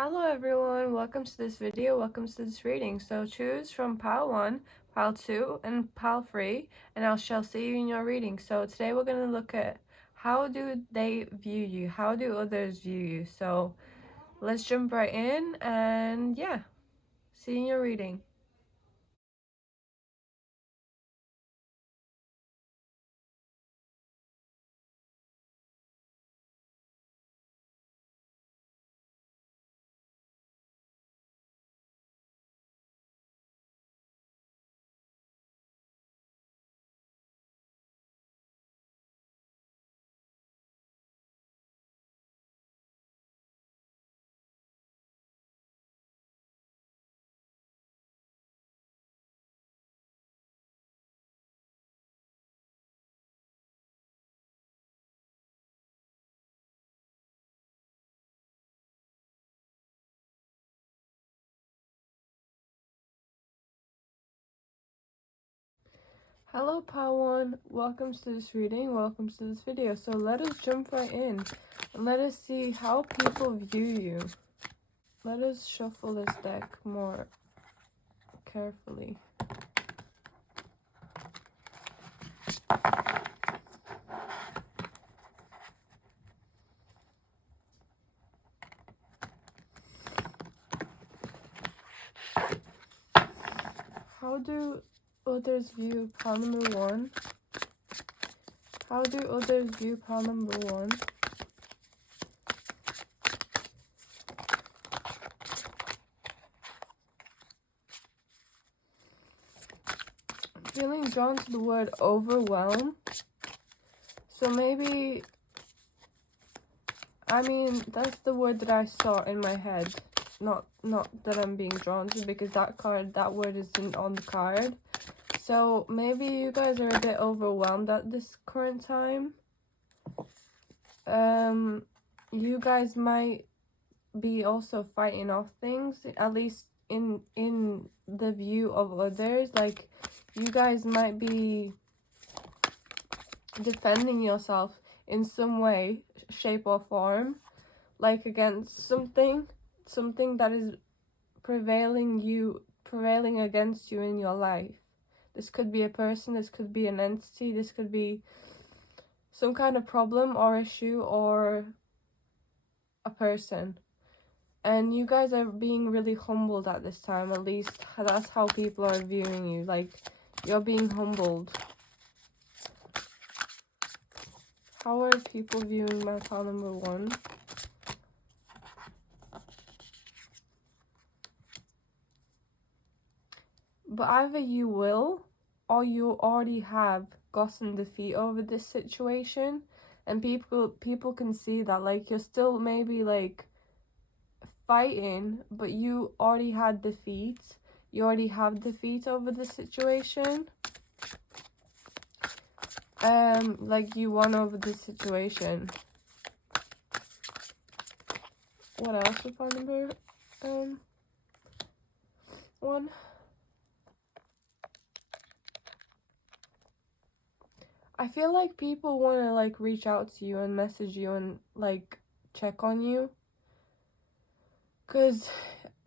Hello everyone, welcome to this video, welcome to this reading. So choose from pile 1, pile 2, and pile 3, and I shall see you in your reading. So today we're going to look at how do they view you, how do others view you. So let's jump right in and yeah, see you in your reading. Hello pile 1, welcome to this reading, welcome to this video. So let us jump right in and let us see how people view you. Let us shuffle this deck more carefully. How do others view pile number 1? How do others view pile number 1? I'm feeling drawn to the word overwhelm. So maybe, I mean, that's the word that I saw in my head. Not that I'm being drawn to, because that word isn't on the card. So maybe you guys are a bit overwhelmed at this current time. You guys might be also fighting off things, at least in the view of others. Like, you guys might be defending yourself in some way, shape or form, like against something that is prevailing against you in your life. This could be a person, this could be an entity, this could be some kind of problem or issue or a person. And you guys are being really humbled at this time. At least that's how people are viewing you. Like, you're being humbled. How are people viewing my pile number 1? But either you will, or you already have gotten defeat over this situation. And people can see that, like, you're still maybe, like, fighting, but you already had defeat. You already have defeat over the situation. Like, you won over the situation. What else with phone number 1? I feel like people want to, like, reach out to you and message you and, like, check on you, because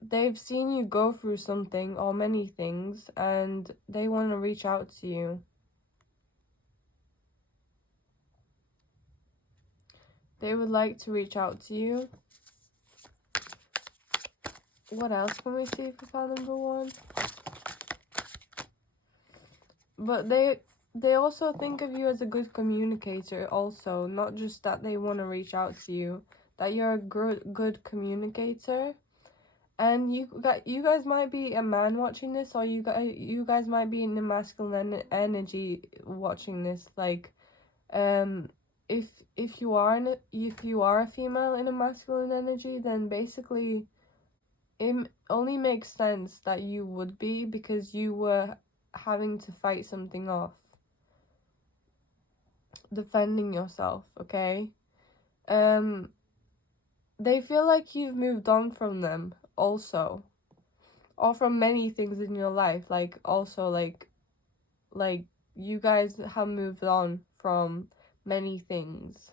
they've seen you go through something or many things, and they want to reach out to you. They would like to reach out to you. What else can we see for file number 1? But they also think of you as a good communicator also, not just that they want to reach out to you, that you're a good communicator. And you guys might be a man watching this, or you guys might be in the masculine energy watching this. Like, if you are a female in a masculine energy, then basically it only makes sense that you would be, because you were having to fight something off, defending yourself, okay? They feel like you've moved on from them also, or from many things in your life. Like, also, like you guys have moved on from many things.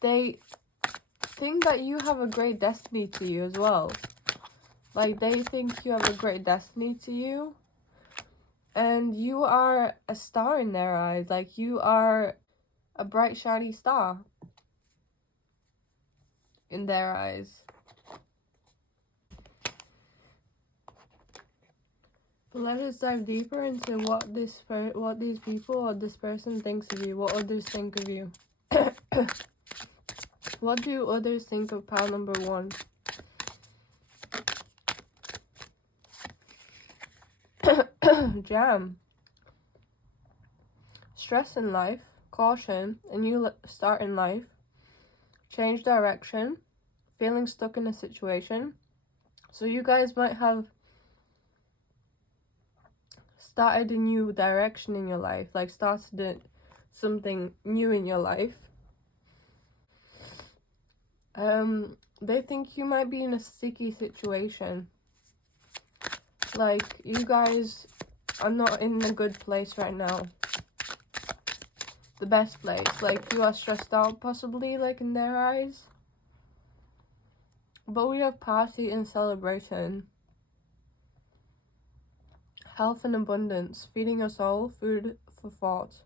They think that you have a great destiny to you as well. Like, they think you have a great destiny to you. And you are a star in their eyes. Like, you are a bright, shiny star in their eyes. But let us dive deeper into what these people or this person thinks of you. What others think of you. What do others think of pile number 1? Jam. Stress in life. Caution. A new start in life. Change direction. Feeling stuck in a situation. So you guys might have started a new direction in your life. Like, started something new in your life. They think you might be in a sticky situation. Like, you guys are not in a good place right now. The best place. Like, you are stressed out, possibly, like, in their eyes. But we have party and celebration. Health and abundance. Feeding your soul. Food for thought.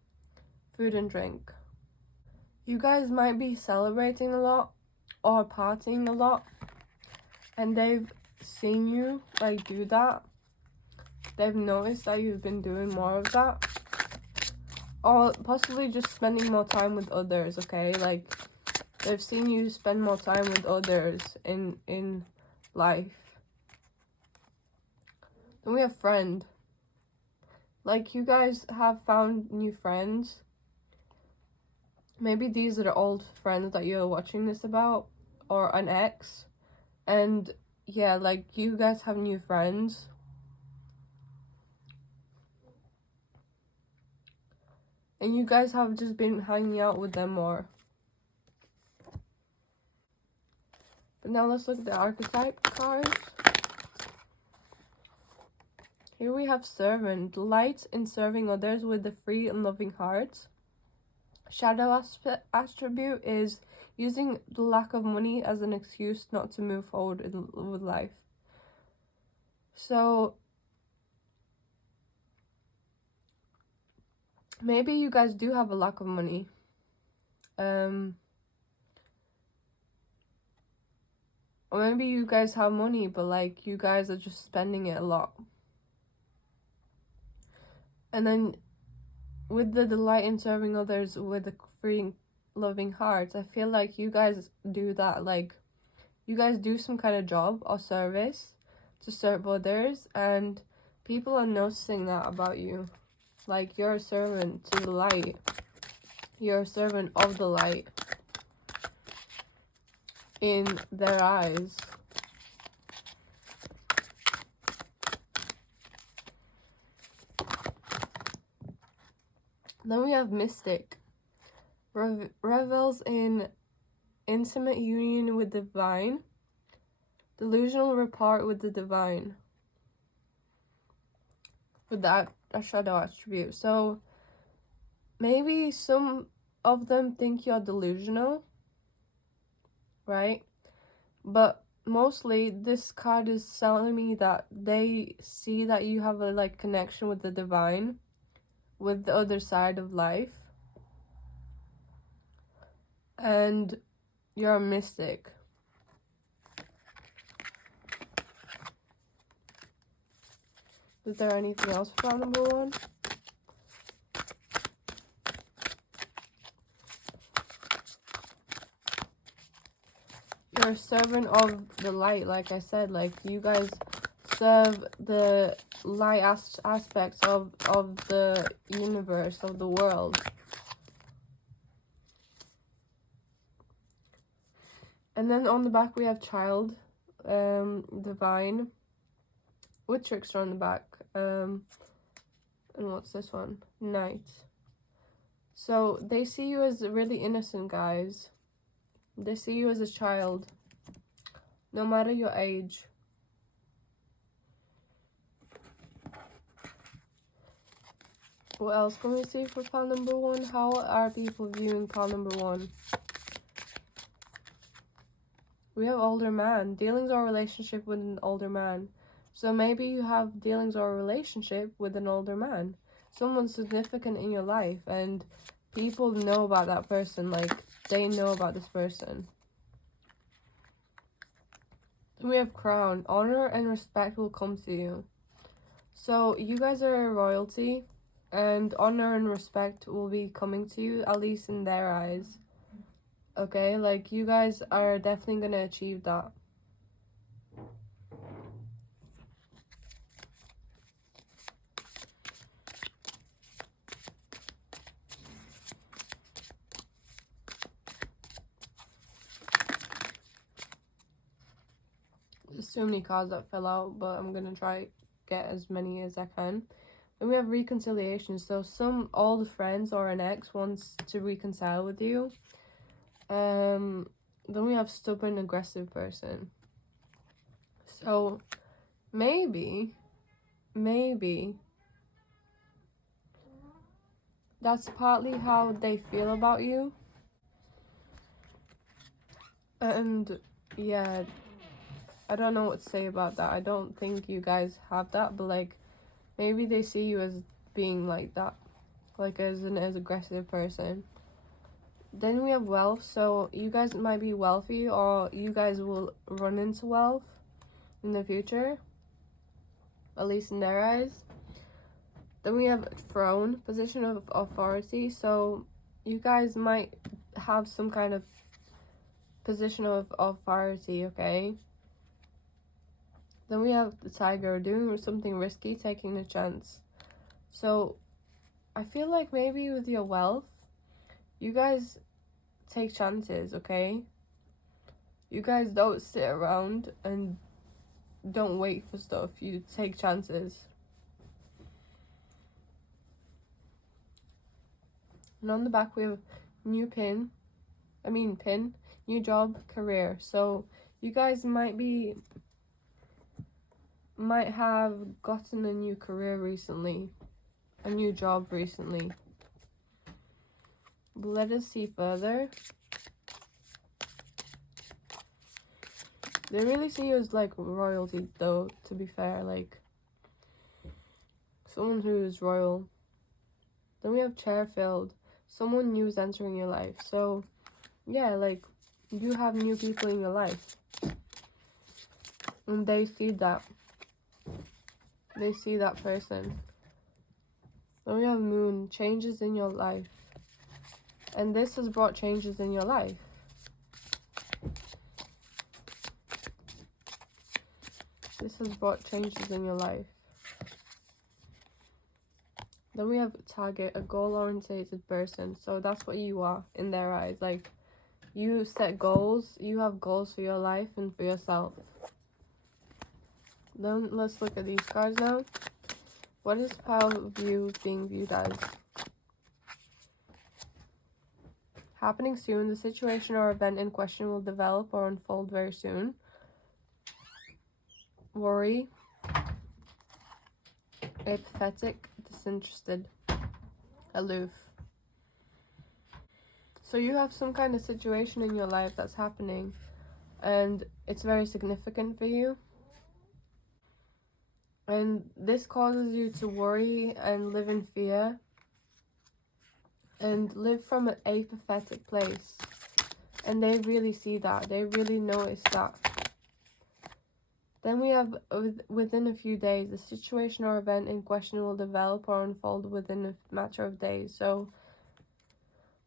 Food and drink. You guys might be celebrating a lot or partying a lot. And they've seen you, like, do that. They've noticed that you've been doing more of that. Or possibly just spending more time with others, okay? Like, they've seen you spend more time with others in life. Then we have friend. Like, you guys have found new friends. Maybe these are the old friends that you're watching this about. Or an ex. And yeah, like, you guys have new friends. And you guys have just been hanging out with them more. But now let's look at the archetype cards. Here we have servant. Light in serving others with the free and loving heart. Shadow attribute is using the lack of money as an excuse not to move forward with life. So maybe you guys do have a lack of money. Or maybe you guys have money, but like, you guys are just spending it a lot. And then with the delight in serving others with a free loving heart, I feel like you guys do that. Like, you guys do some kind of job or service to serve others, and people are noticing that about you. Like, you're a servant to the light. You're a servant of the light in their eyes. Then we have mystic. Revels in intimate union with the divine. Delusional rapport with the divine. With that a shadow attribute. So maybe some of them think you're delusional, right? But mostly this card is telling me that they see that you have a like connection with the divine, with the other side of life, and you're a mystic. Is there anything else for number 1? You're a servant of the light, like I said. Like, you guys serve the light aspects of the universe, of the world. And then on the back we have child, divine, with trickster on the back. And what's this one? Knight. So they see you as really innocent, guys. They see you as a child, no matter your age. What else can we see for pile number 1? How are people viewing pile number 1? We have older man. Dealings or relationship with an older man. So maybe you have dealings or a relationship with an older man. Someone significant in your life, and people know about that person. Like, they know about this person. We have crown. Honor and respect will come to you. So you guys are royalty, and honor and respect will be coming to you, at least in their eyes. Okay, like, you guys are definitely gonna achieve that. There's so many cards that fell out, but I'm gonna try get as many as I can. Then we have reconciliation. So some old friends or an ex wants to reconcile with you. Then we have stubborn, aggressive person. So maybe that's partly how they feel about you. And yeah, I don't know what to say about that. I don't think you guys have that, but like, maybe they see you as being like that, like as an aggressive person. Then we have wealth. So you guys might be wealthy, or you guys will run into wealth in the future, at least in their eyes. Then we have throne, position of authority. So you guys might have some kind of position of authority, okay? Then we have the tiger, doing something risky, taking a chance. So I feel like maybe with your wealth, you guys take chances, okay? You guys don't sit around and don't wait for stuff. You take chances. And on the back we have new new job, career. So you guys might have gotten a new career recently, a new job recently. But let us see further. They really see you as like royalty though, to be fair, like someone who is royal. Then we have chair filled. Someone new is entering your life. So yeah, like, you have new people in your life, and they see that. They see that person. Then we have moon, changes in your life. And this has brought changes in your life. This has brought changes in your life. Then we have target, a goal-oriented person. So that's what you are in their eyes. Like, you set goals. You have goals for your life and for yourself. Then let's look at these cards now. What is part of you being viewed as? Happening soon. The situation or event in question will develop or unfold very soon. Worry. Apathetic. Disinterested. Aloof. So you have some kind of situation in your life that's happening, and it's very significant for you. And this causes you to worry and live in fear and live from an apathetic place. And they really see that. They really notice that. Then we have within a few days, the situation or event in question will develop or unfold within a matter of days. So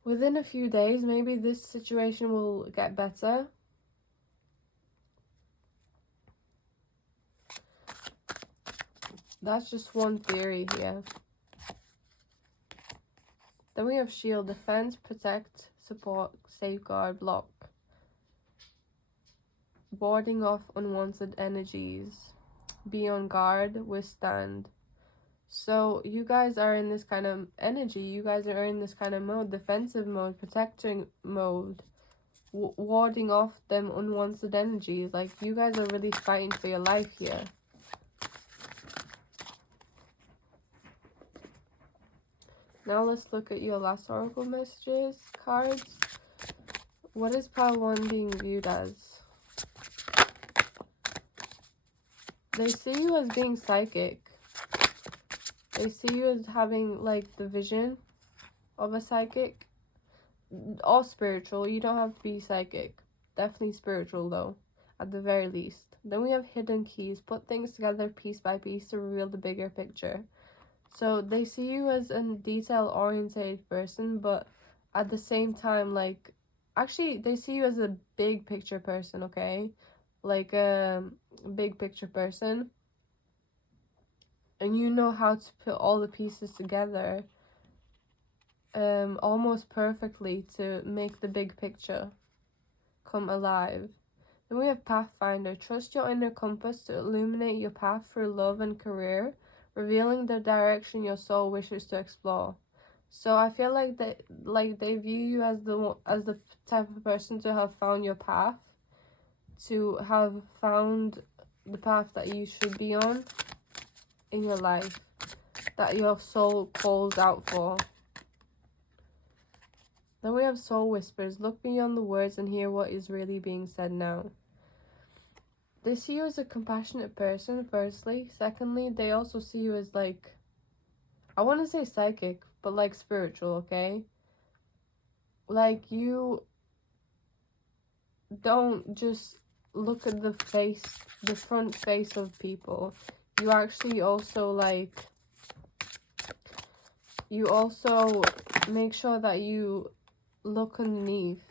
within a few days, maybe this situation will get better. That's just one theory here. Then we have shield, defense, protect, support, safeguard, block. Warding off unwanted energies. Be on guard, withstand. So you guys are in this kind of energy. You guys are in this kind of mode, defensive mode, protecting mode, warding off them unwanted energies. Like, you guys are really fighting for your life here. Now let's look at your last oracle messages cards. What is pile 1 being viewed as? They see you as being psychic. They see you as having, like, the vision of a psychic. Or spiritual. You don't have to be psychic. Definitely spiritual, though, at the very least. Then we have hidden keys. Put things together piece by piece to reveal the bigger picture. So they see you as a detail-oriented person, but at the same time, like, actually, they see you as a big picture person, okay? Like a big picture person. And you know how to put all the pieces together almost perfectly to make the big picture come alive. Then we have Pathfinder. Trust your inner compass to illuminate your path through love and career, revealing the direction your soul wishes to explore. So I feel like they view you as the type of person to have found your path, to have found the path that you should be on in your life, that your soul calls out for. Then we have Soul Whispers. Look beyond the words and hear what is really being said now. They see you as a compassionate person, firstly. Secondly, they also see you as, like, I want to say psychic, but, like, spiritual, okay? Like, you don't just look at the front face of people. You actually also, like, you also make sure that you look underneath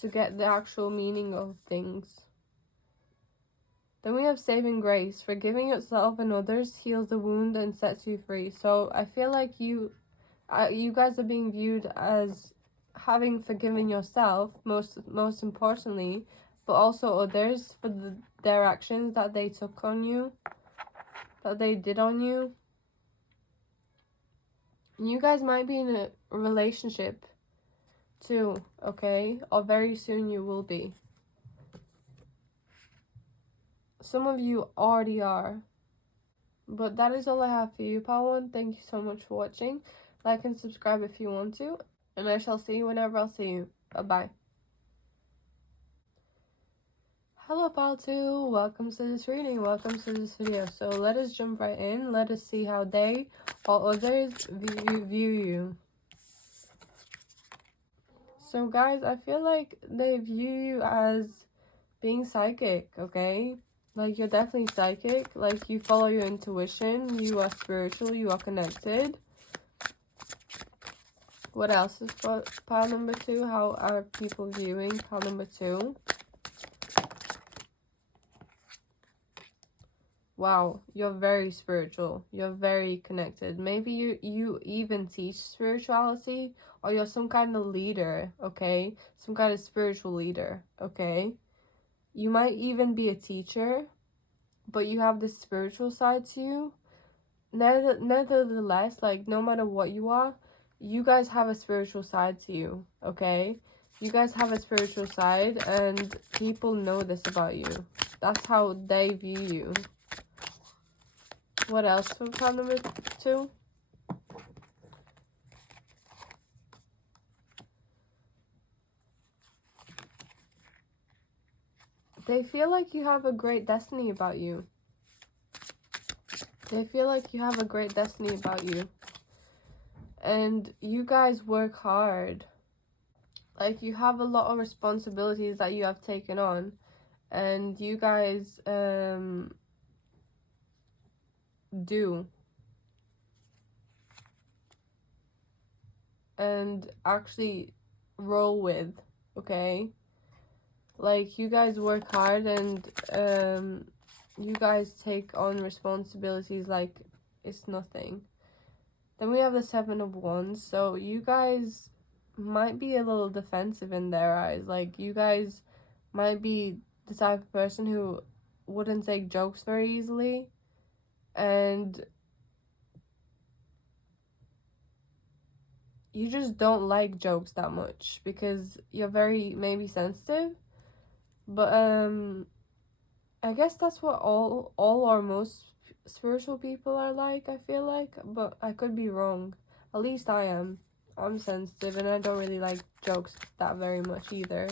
to get the actual meaning of things. Then we have Saving Grace. Forgiving yourself and others heals the wound and sets you free. So I feel like you guys are being viewed as having forgiven yourself, most importantly, but also others for their actions that they took on you, that they did on you. And you guys might be in a relationship too, okay? Or very soon you will be. Some of you already are. But that is all I have for you, Part 1. Thank you so much for watching. Like and subscribe if you want to. And I shall see you whenever I'll see you. Bye-bye. Hello, Part 2. Welcome to this reading. Welcome to this video. So let us jump right in. Let us see how they or others view you. So guys, I feel like they view you as being psychic, okay? Like, you're definitely psychic. Like, you follow your intuition. You are spiritual. You are connected. What else is pile number 2? How are people viewing pile number 2? Wow, you're very spiritual. You're very connected. Maybe you even teach spirituality, or you're some kind of leader, okay? Some kind of spiritual leader, okay? You might even be a teacher, but you have this spiritual side to you. Nevertheless, like, no matter what you are, you guys have a spiritual side to you, okay? You guys have a spiritual side, and people know this about you. That's how they view you. What else for pile number 2? They feel like you have a great destiny about you. They feel like you have a great destiny about you. And you guys work hard. Like, you have a lot of responsibilities that you have taken on. And you guys do. And actually roll with, okay? Like, you guys work hard, and you guys take on responsibilities like it's nothing. Then we have the 7 of Wands. So you guys might be a little defensive in their eyes. Like, you guys might be the type of person who wouldn't take jokes very easily, and you just don't like jokes that much because you're very maybe sensitive. But I guess that's what all or most spiritual people are like, I feel like, but I could be wrong. At least I am. I'm sensitive, and I don't really like jokes that very much either.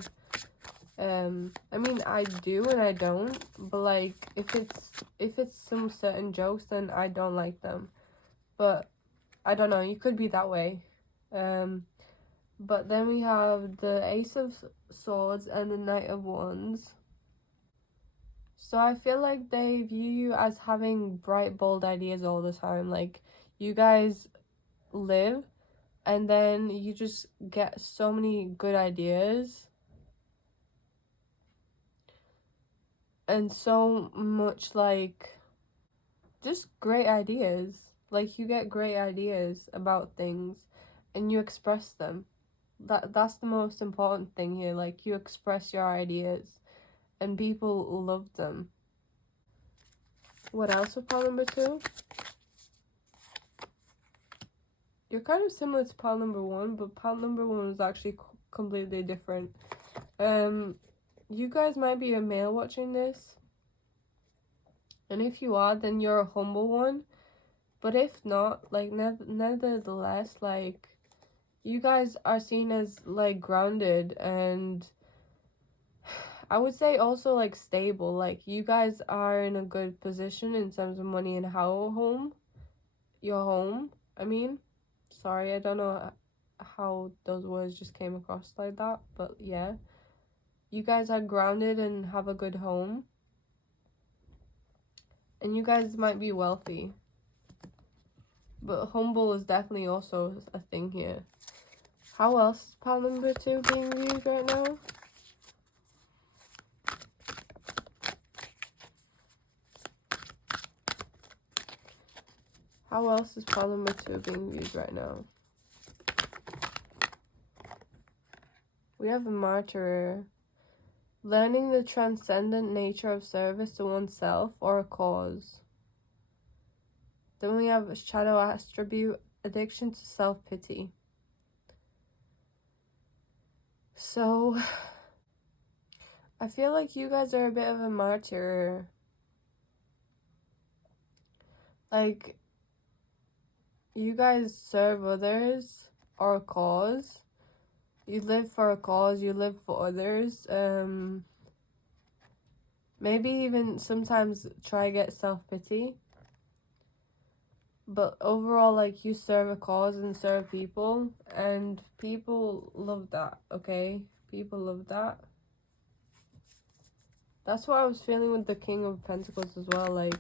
I mean, I do and I don't, but like if it's some certain jokes, then I don't like them. But I don't know, you could be that way. But then we have the Ace of Swords and the Knight of Wands. So I feel like they view you as having bright, bold ideas all the time. Like, you guys live and then you just get so many good ideas and so much, like, just great ideas. Like, you get great ideas about things and you express them. That's the most important thing here. Like, you express your ideas and people love them. What else with pile number 2? You're kind of similar to pile number 1, but pile number 1 was actually completely different. You guys might be a male watching this, and if you are, then you're a humble one. But if not, like, nevertheless, like, you guys are seen as, like, grounded and I would say also, like, stable. Like, you guys are in a good position in terms of money and your home, I mean. Sorry, I don't know how those words just came across like that, but yeah. You guys are grounded and have a good home. And you guys might be wealthy. But humble is definitely also a thing here. How else is pile number 2 being viewed right now? How else is pile number 2 being viewed right now? We have a martyr. Learning the transcendent nature of service to oneself or a cause. Then we have a shadow attribute, addiction to self-pity. So, I feel like you guys are a bit of a martyr. Like, you guys serve others or a cause. You live for a cause, you live for others. Maybe even sometimes try get self-pity. But overall, like, you serve a cause and serve people, and people love that, okay? People love that. That's what I was feeling with the King of Pentacles as well. Like,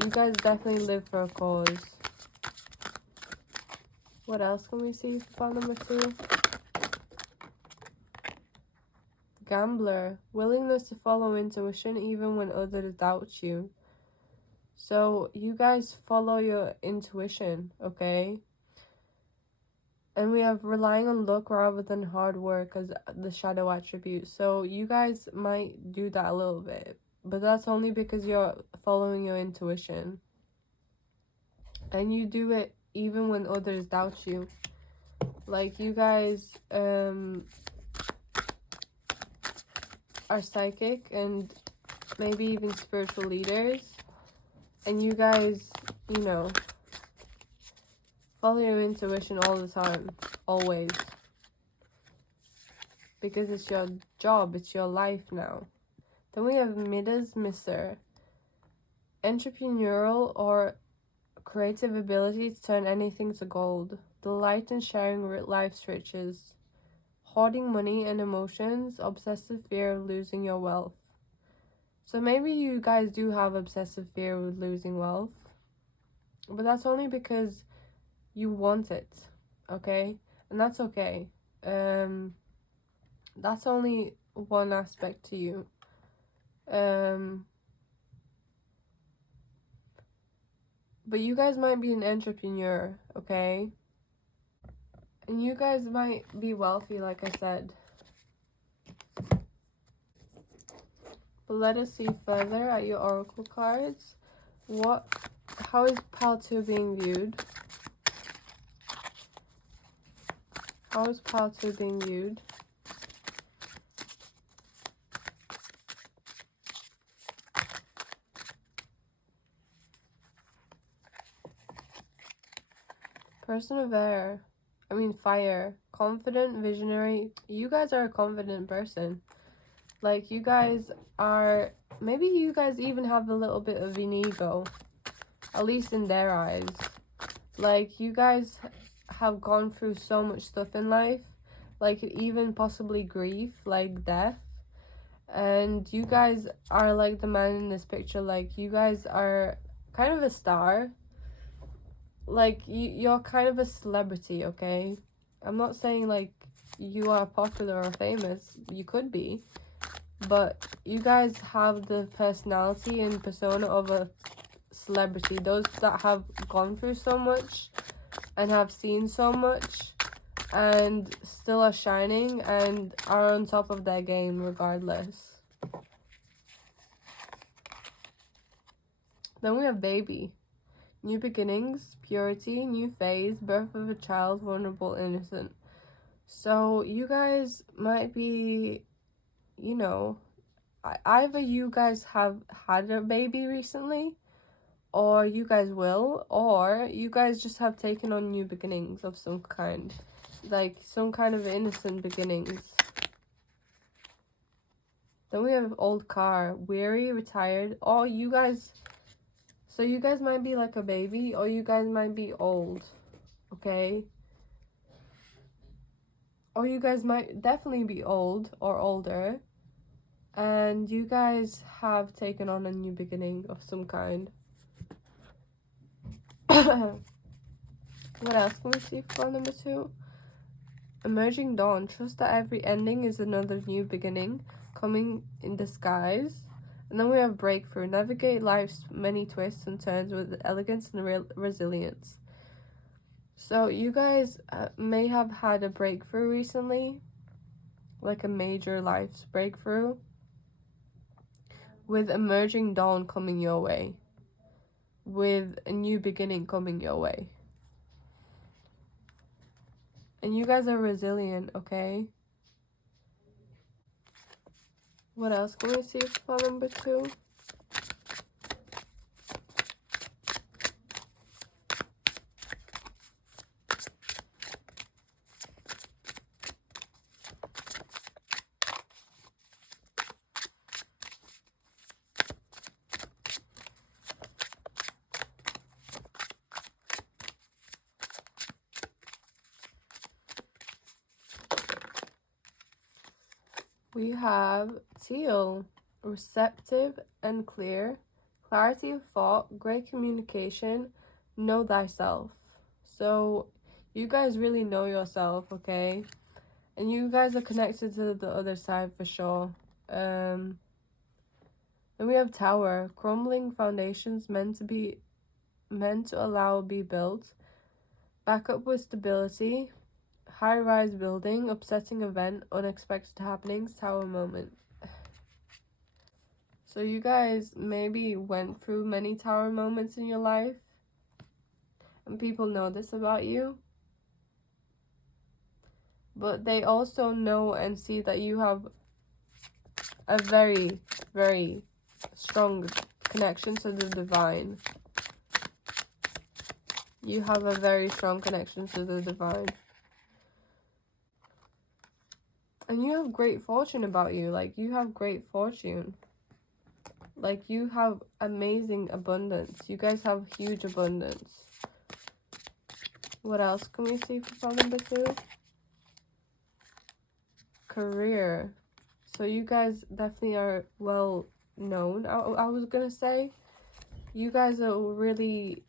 you guys definitely live for a cause. What else can we see for pile number 2? Gambler. Willingness to follow intuition even when others doubt you. So, you guys follow your intuition, okay? And we have relying on luck rather than hard work as the shadow attribute. So, you guys might do that a little bit. But that's only because you're following your intuition. And you do it even when others doubt you. Like, you guys are psychic and maybe even spiritual leaders. And you guys, you know, follow your intuition all the time. Always. Because it's your job. It's your life now. Then we have Midas Misser. Entrepreneurial or creative ability to turn anything to gold. Delight in sharing life's riches. Hoarding money and emotions. Obsessive fear of losing your wealth. So maybe you guys do have obsessive fear with losing wealth. But that's only because you want it. Okay? And that's okay. That's only one aspect to you. But you guys might be an entrepreneur, okay? And you guys might be wealthy, like I said. But let us see further at your oracle cards. How is pile 2 being viewed? How is pile 2 being viewed? Person of air. Fire. Confident, visionary. You guys are a confident person. Like, you guys are, maybe you guys even have a little bit of an ego, at least in their eyes. Like, you guys have gone through so much stuff in life, like even possibly grief, like death. And you guys are like the man in this picture. Like, you guys are kind of a star. Like, you're kind of a celebrity, okay? I'm not saying like you are popular or famous. You could be. But you guys have the personality and persona of a celebrity. Those that have gone through so much and have seen so much and still are shining and are on top of their game regardless. Then we have baby. New beginnings, purity, new phase, birth of a child, vulnerable, innocent. So you guys might be, you know, either you guys have had a baby recently, or you guys will, or you guys just have taken on new beginnings of some kind. Like, some kind of innocent beginnings. Then we have old car, weary, retired. Oh, you guys... So you guys might be like a baby, or you guys might be old, okay? Or you guys might definitely be old or older, and you guys have taken on a new beginning of some kind. What else can we see for number 2? Emerging dawn. Trust that every ending is another new beginning, coming in disguise. And then we have breakthrough. Navigate life's many twists and turns with elegance and resilience. So you guys may have had a breakthrough recently, like a major life's breakthrough, with emerging dawn coming your way, with a new beginning coming your way. And you guys are resilient, okay? What else can we see for number 2? We have teal, receptive and clear, clarity of thought, great communication, know thyself. So you guys really know yourself, okay? And you guys are connected to the other side for sure. Then we have tower, crumbling foundations meant to allow be built, back up with stability, high-rise building, upsetting event, unexpected happenings, tower moment. So you guys maybe went through many tower moments in your life, and people know this about you. But they also know and see that you have a very, very strong connection to the divine. You have a very strong connection to the divine. And you have great fortune about you. Like, you have great fortune. Like, you have amazing abundance. You guys have huge abundance. What else can we see for file number 2? Career. So you guys definitely are well known. I was gonna say, you guys are really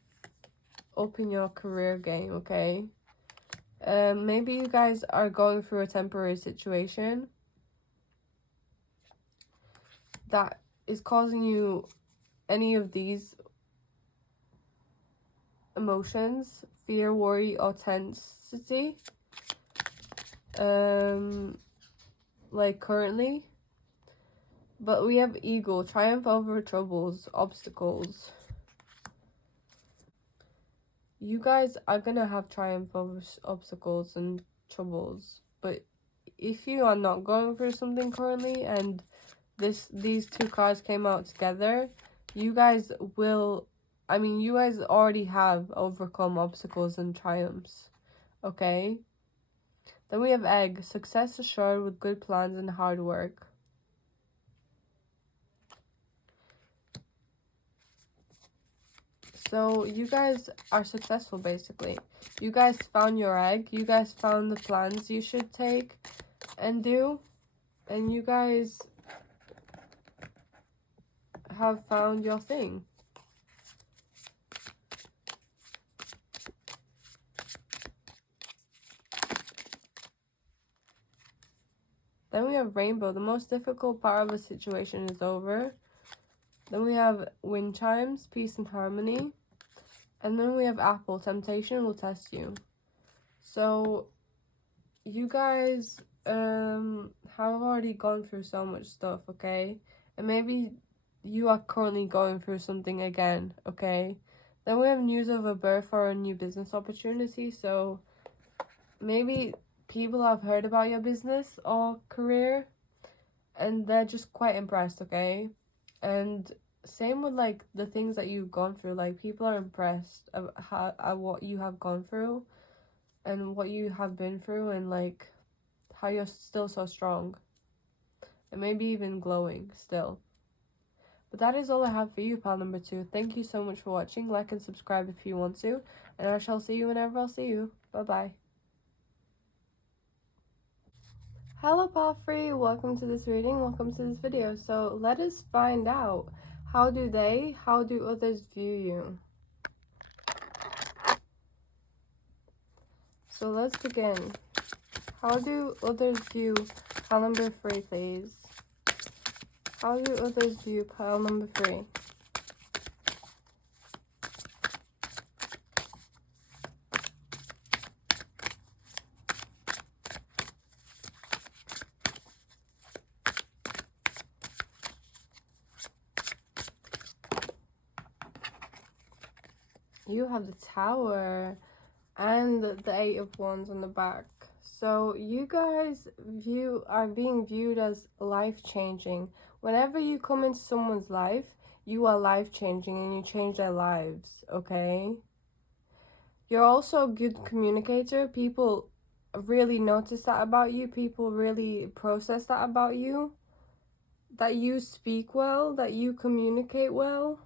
up in your career game, okay? Maybe you guys are going through a temporary situation that is causing you any of these emotions: fear, worry, or tensity. Like currently. But we have eagle, triumph over troubles, obstacles. You guys are gonna have triumph over obstacles and troubles. But if you are not going through something currently, and these two cards came out together, you guys will, I mean, you guys already have overcome obstacles and triumphs, okay? Then we have egg, success assured with good plans and hard work. So you guys are successful, basically. You guys found your egg. You guys found the plans you should take and do. And you guys have found your thing. Then we have rainbow. The most difficult part of the situation is over. Then we have wind chimes, peace and harmony. And then we have apple, temptation will test you. So you guys have already gone through so much stuff, okay? And maybe you are currently going through something again, okay? Then we have news of a birth or a new business opportunity. So maybe people have heard about your business or career and they're just quite impressed, okay? And same with like the things that you've gone through. Like people are impressed at what you have gone through and what you have been through, and like how you're still so strong and maybe even glowing still. But that is all I have for you, pal number 2. Thank you so much for watching. Like and subscribe if you want to, and I shall see you whenever I'll see you. Bye bye. Hello, pal 3. Welcome to this reading. Welcome to this video. So let us find out, how do others view you? So let's begin. How do others view pile number 3, please? How do others view pile number 3? You have the Tower and the 8 of Wands on the back. So you guys are being viewed as life-changing. Whenever you come into someone's life, you are life-changing and you change their lives, okay? You're also a good communicator. People really notice that about you. People really process that about you. That you speak well, that you communicate well.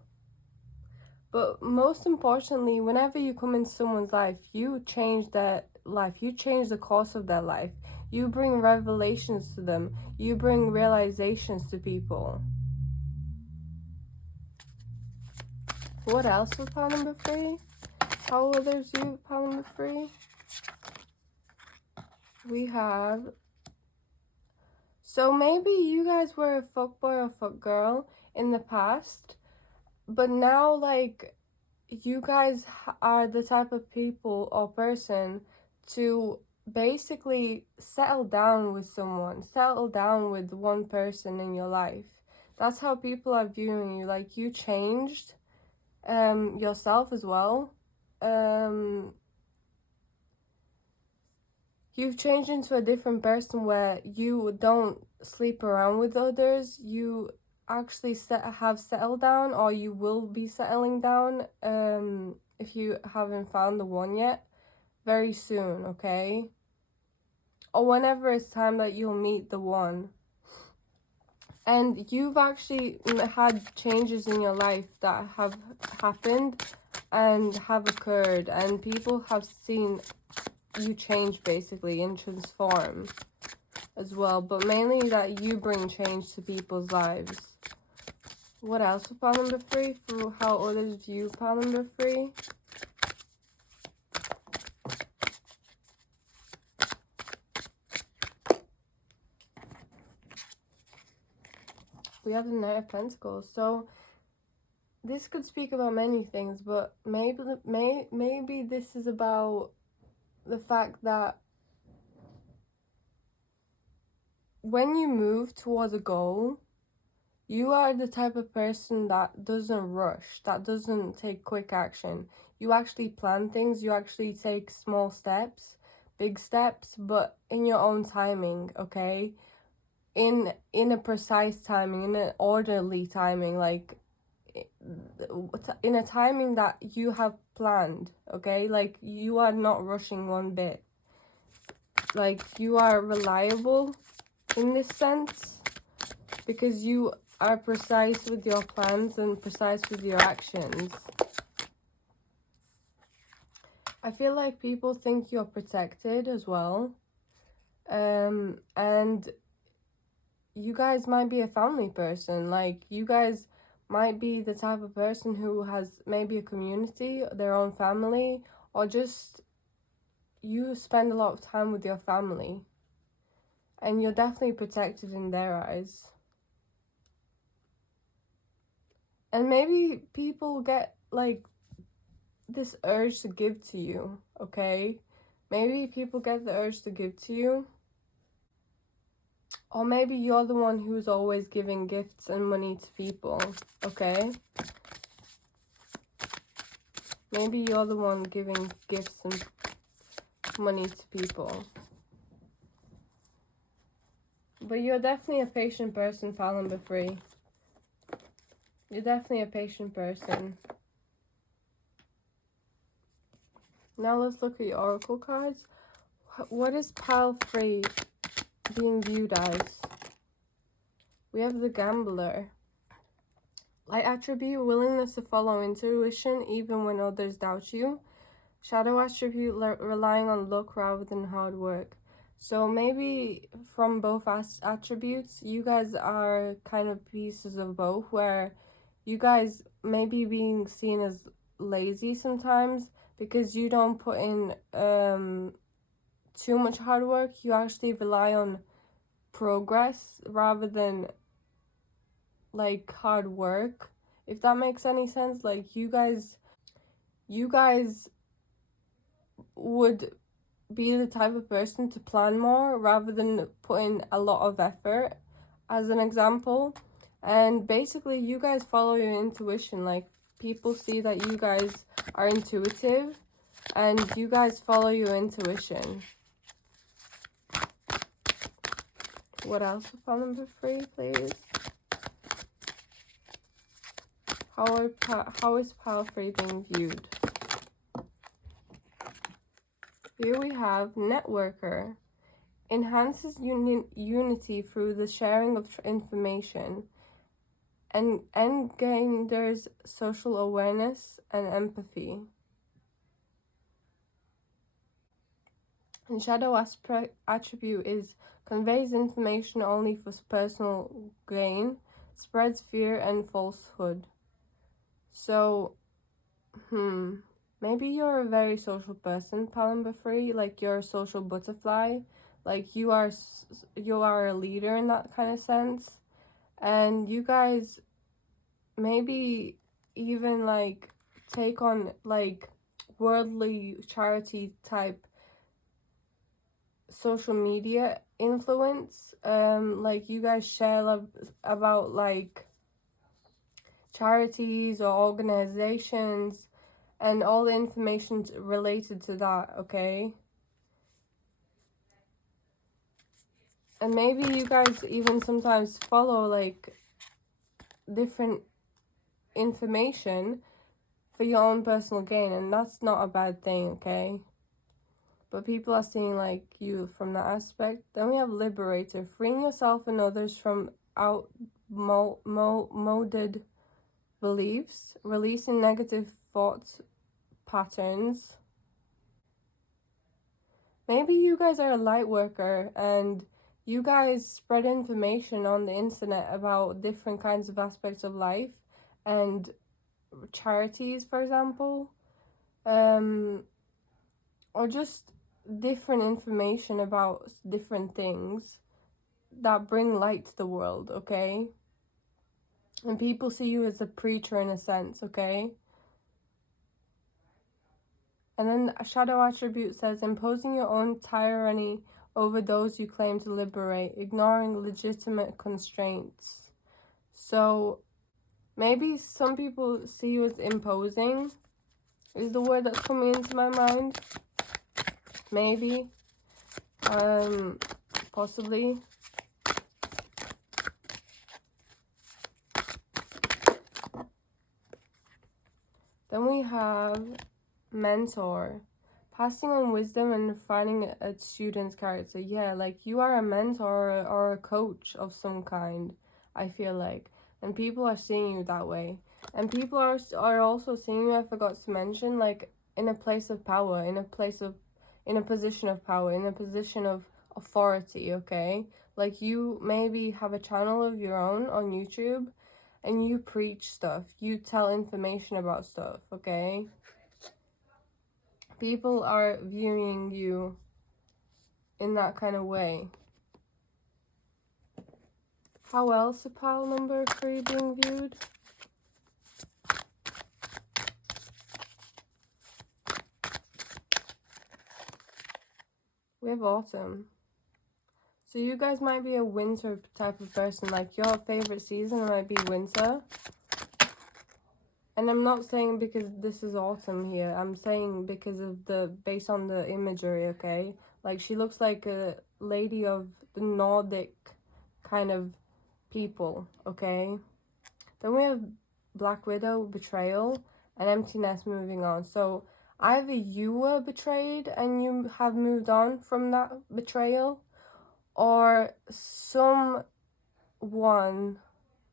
But most importantly, whenever you come into someone's life, you change their life. You change the course of their life. You bring revelations to them. You bring realizations to people. What else with pile number 3? How others view pile number 3? We have... So maybe you guys were a fuckboy or fuckgirl in the past, but now, like, you guys are the type of people or person to basically settle down with someone, settle down with one person in your life. That's how people are viewing you. Like, you changed yourself as well. You've changed into a different person where you don't sleep around with others. You actually have settled down, or you will be settling down if you haven't found the one yet, very soon, okay? Or whenever it's time that you'll meet the one. And you've actually had changes in your life that have happened and have occurred, and people have seen you change basically and transform as well, but mainly that you bring change to people's lives. What else with pile number 3? For how others view pile number 3? We have the Knight of Pentacles. So this could speak about many things, but maybe this is about the fact that when you move towards a goal, you are the type of person that doesn't rush, that doesn't take quick action. You actually plan things, you actually take small steps, big steps, but in your own timing, okay? In a precise timing, in an orderly timing, like in a timing that you have planned, okay? Like, you are not rushing one bit. Like, you are reliable in this sense because you are precise with your plans and precise with your actions. I feel like people think you're protected as well. And you guys might be a family person. Like, you guys might be the type of person who has maybe a community, their own family, or just you spend a lot of time with your family. And you're definitely protected in their eyes. And maybe people get like this urge to give to you, okay? Maybe people get the urge to give to you. Or maybe you're the one who's always giving gifts and money to people, okay? Maybe you're the one giving gifts and money to people. But you're definitely a patient person, pal number 3. You're definitely a patient person. Now let's look at your oracle cards. What is pal 3 being viewed as? We have the gambler. Light attribute, willingness to follow intuition even when others doubt you. Shadow attribute, relying on luck rather than hard work. So maybe from both attributes, you guys are kind of pieces of both, where you guys may be being seen as lazy sometimes because you don't put in too much hard work. You actually rely on progress rather than like hard work, if that makes any sense. Like, you guys would be the type of person to plan more rather than put in a lot of effort, as an example. And basically, you guys follow your intuition. Like, people see that you guys are intuitive and you guys follow your intuition. What else for file number 3, please? How is pile 3 being viewed? Here we have networker. Enhances unity through the sharing of information and engenders social awareness and empathy. And shadow attribute is conveys information only for personal gain, spreads fear and falsehood. So, maybe you're a very social person, pal number 3. Like, you're a social butterfly. Like, you are a leader in that kind of sense. And you guys maybe even like take on like worldly charity type social media influence. Like, you guys share about like charities or organizations and all the information related to that, okay? And maybe you guys even sometimes follow like different information for your own personal gain, and that's not a bad thing, okay? But people are seeing like you from that aspect. Then we have liberator, freeing yourself and others from outmoded beliefs, releasing negative thoughts patterns. Maybe you guys are a light worker and you guys spread information on the internet about different kinds of aspects of life and charities, for example, or just different information about different things that bring light to the world, okay? And people see you as a preacher in a sense, okay? And then a shadow attribute says, imposing your own tyranny over those you claim to liberate, ignoring legitimate constraints. So maybe some people see you as imposing, is the word that's coming into my mind. Maybe. Possibly. Then we have mentor, passing on wisdom and refining a student's character. Yeah, like, you are a mentor or a coach of some kind, I feel like. And people are seeing you that way. And people are also seeing you, I forgot to mention, like, in a place of power, in a position of power, in a position of authority, okay? Like, you maybe have a channel of your own on YouTube and you preach stuff, you tell information about stuff, okay? People are viewing you in that kind of way. How else is pile number 3 being viewed? We have autumn. So you guys might be a winter type of person. Like, your favorite season might be winter. And I'm not saying because this is autumn here. I'm saying because of based on the imagery, okay? Like, she looks like a lady of the Nordic kind of people, okay? Then we have Black Widow, betrayal, and emptiness, moving on. So either you were betrayed and you have moved on from that betrayal, or someone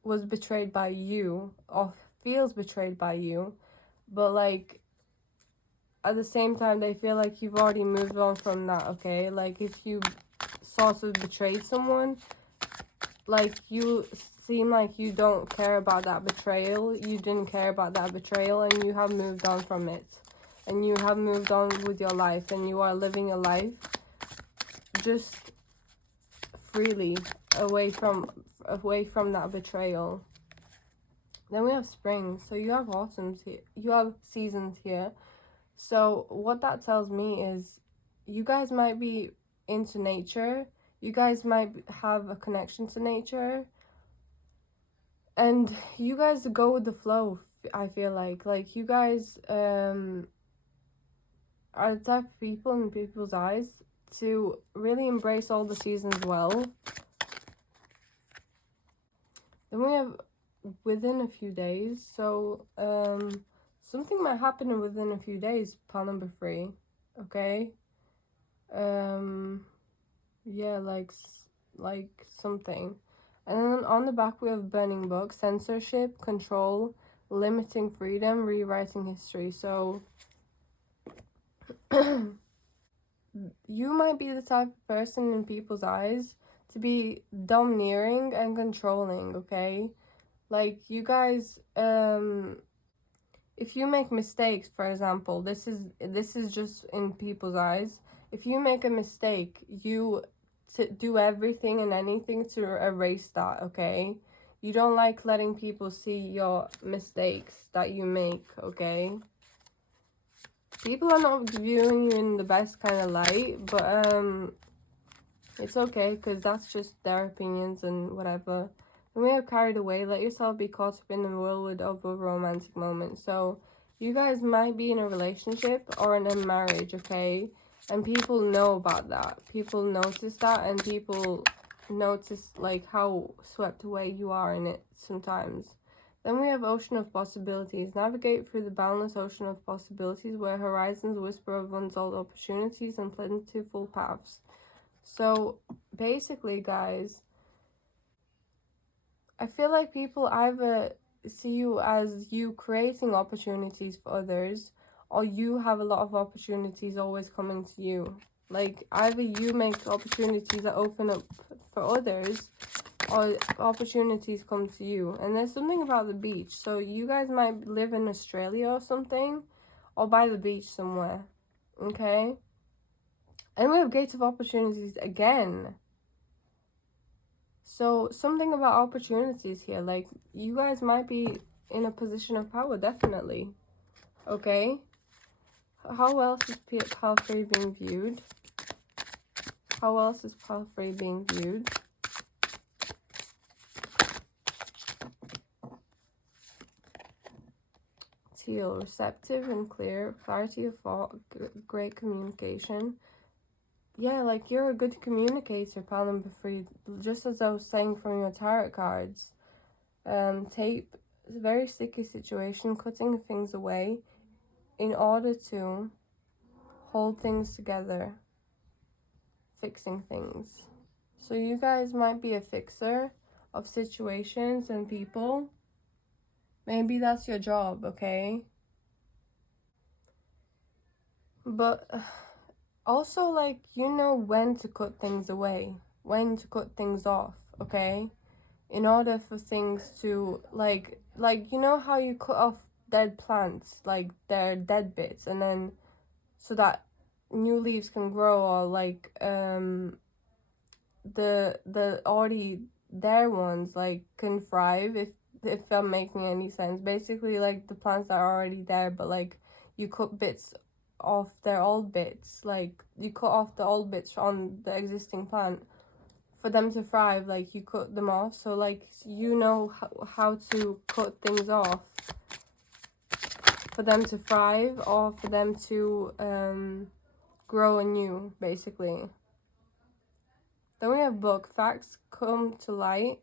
was betrayed by you or feels betrayed by you, but like at the same time they feel like you've already moved on from that, okay? Like, if you sort of betrayed someone, like, you seem like you don't care about that betrayal, you didn't care about that betrayal, and you have moved on from it, and you have moved on with your life, and you are living a life just freely away from that betrayal. Then we have spring. So you have autumns here, you have seasons here. So what that tells me is you guys might be into nature, you guys might have a connection to nature, and you guys go with the flow. I feel like you guys are the type of people in people's eyes to really embrace all the seasons well. Then we have within a few days. So something might happen within a few days, pile number 3, okay? Yeah, like something. And then on the back we have burning book, censorship, control, limiting freedom, rewriting history. So you might be the type of person in people's eyes to be domineering and controlling, okay? Like, you guys, if you make mistakes, for example, this is just in people's eyes. If you make a mistake, you do everything and anything to erase that, okay? You don't like letting people see your mistakes that you make, okay? People are not viewing you in the best kind of light, but it's okay, because that's just their opinions and whatever. And we are carried away. Let yourself be caught up in the whirlwind of a romantic moment. So you guys might be in a relationship or in a marriage, okay? And people know about that. People notice that, and people notice like how swept away you are in it sometimes. Then we have ocean of possibilities. Navigate through the boundless ocean of possibilities where horizons whisper of untold opportunities and plentiful paths. So basically, guys, I feel like people either see you as you creating opportunities for others, or you have a lot of opportunities always coming to you. Like, either you make opportunities that open up for others, or opportunities come to you. And there's something about the beach. So you guys might live in Australia or something, or by the beach somewhere, okay? And we have gates of opportunities again. So something about opportunities here. Like, you guys might be in a position of power, definitely. Okay? How else is pile 3 being viewed? How else is pile 3 being viewed? Teal, receptive and clear, clarity of thought, great communication. Yeah, like, you're a good communicator, pile number 3. Just as I was saying from your tarot cards. Tape, very sticky situation, cutting things away in order to hold things together, fixing things. So you guys might be a fixer of situations and people. Maybe that's your job, okay? But also, like, you know when to cut things away, when to cut things off, okay? In order for things to, like, you know how you cut off dead plants, like, their dead bits, and then so that new leaves can grow, or like, the already there ones, like, can thrive, if I'm making any sense. Basically, like, the plants that are already there, but like, you cut bits off their old bits, like, you cut off the old bits on the existing plant for them to thrive, like, you cut them off. So, like, you know how to cut things off for them to thrive, or for them to grow anew, basically. Then we have book. Facts come to light.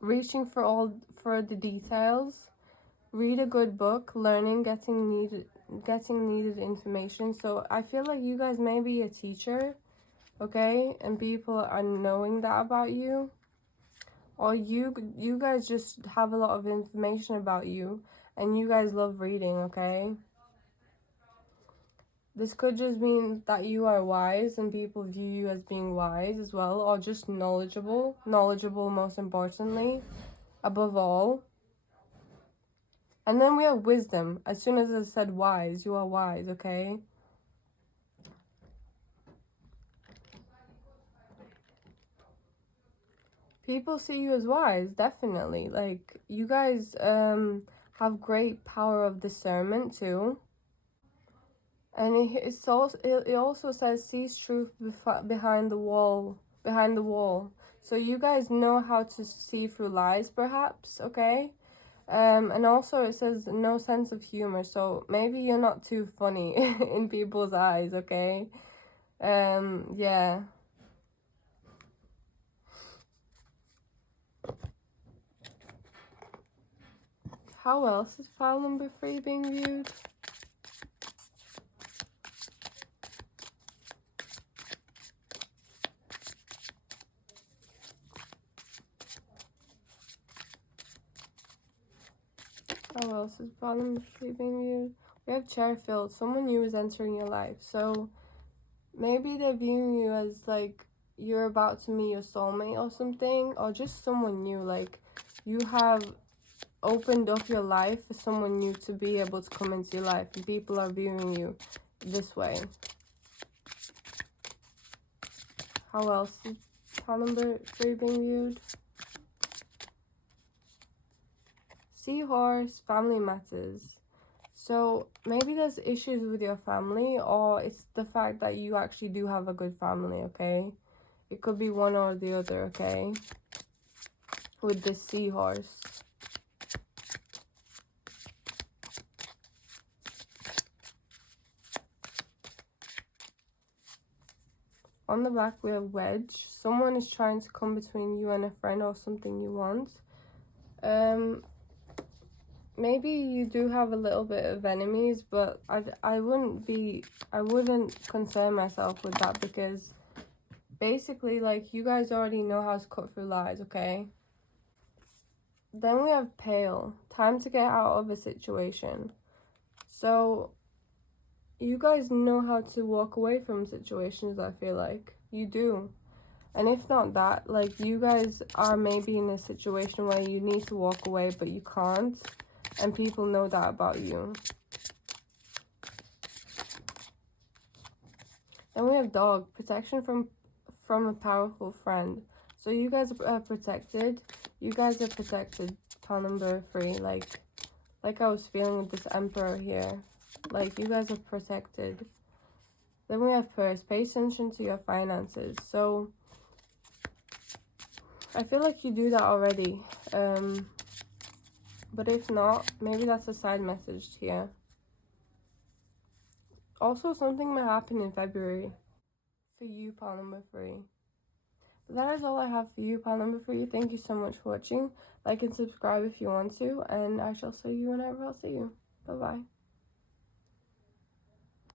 Reaching for the details. Read a good book. Learning, getting needed information. So I feel like you guys may be a teacher, okay, and people are knowing that about you, or you guys just have a lot of information about you, and you guys love reading, okay. This could just mean that you are wise and people view you as being wise as well, or just knowledgeable most importantly, above all. And then we have wisdom. As soon as I said wise, you are wise, okay? People see you as wise, definitely. Like, you guys have great power of discernment too. And it also says, sees truth behind the wall. So you guys know how to see through lies, perhaps, okay? And also it says no sense of humor, so maybe you're not too funny in people's eyes, okay? Yeah. How else is pile number 3 being viewed? How else is pile number 3 being viewed? We have chair filled. Someone new is entering your life. So maybe they're viewing you as, like, you're about to meet your soulmate or something, or just someone new. Like, you have opened up your life for someone new to be able to come into your life, and people are viewing you this way. How else is pile number 3 being viewed? Seahorse, family matters. So maybe there's issues with your family, or it's the fact that you actually do have a good family, okay? It could be one or the other, okay? With this seahorse. On the back, we have wedge. Someone is trying to come between you and a friend or something you want. Maybe you do have a little bit of enemies, but I wouldn't concern myself with that, because basically, like, you guys already know how to cut through lies, okay? Then we have pale. Time to get out of a situation. So you guys know how to walk away from situations, I feel like. You do. And if not that, like, you guys are maybe in a situation where you need to walk away, but you can't. And people know that about you. Then we have dog. Protection from a powerful friend. So you guys are protected. You guys are protected. Pile number 3. Like I was feeling with this emperor here. Like, you guys are protected. Then we have purse. Pay attention to your finances. So I feel like you do that already. But if not, maybe that's a side message here. Also, something might happen in February for you, pile number 3. But that is all I have for you, pile number 3. Thank you so much for watching. Like and subscribe if you want to, and I shall see you whenever I'll see you. Bye bye.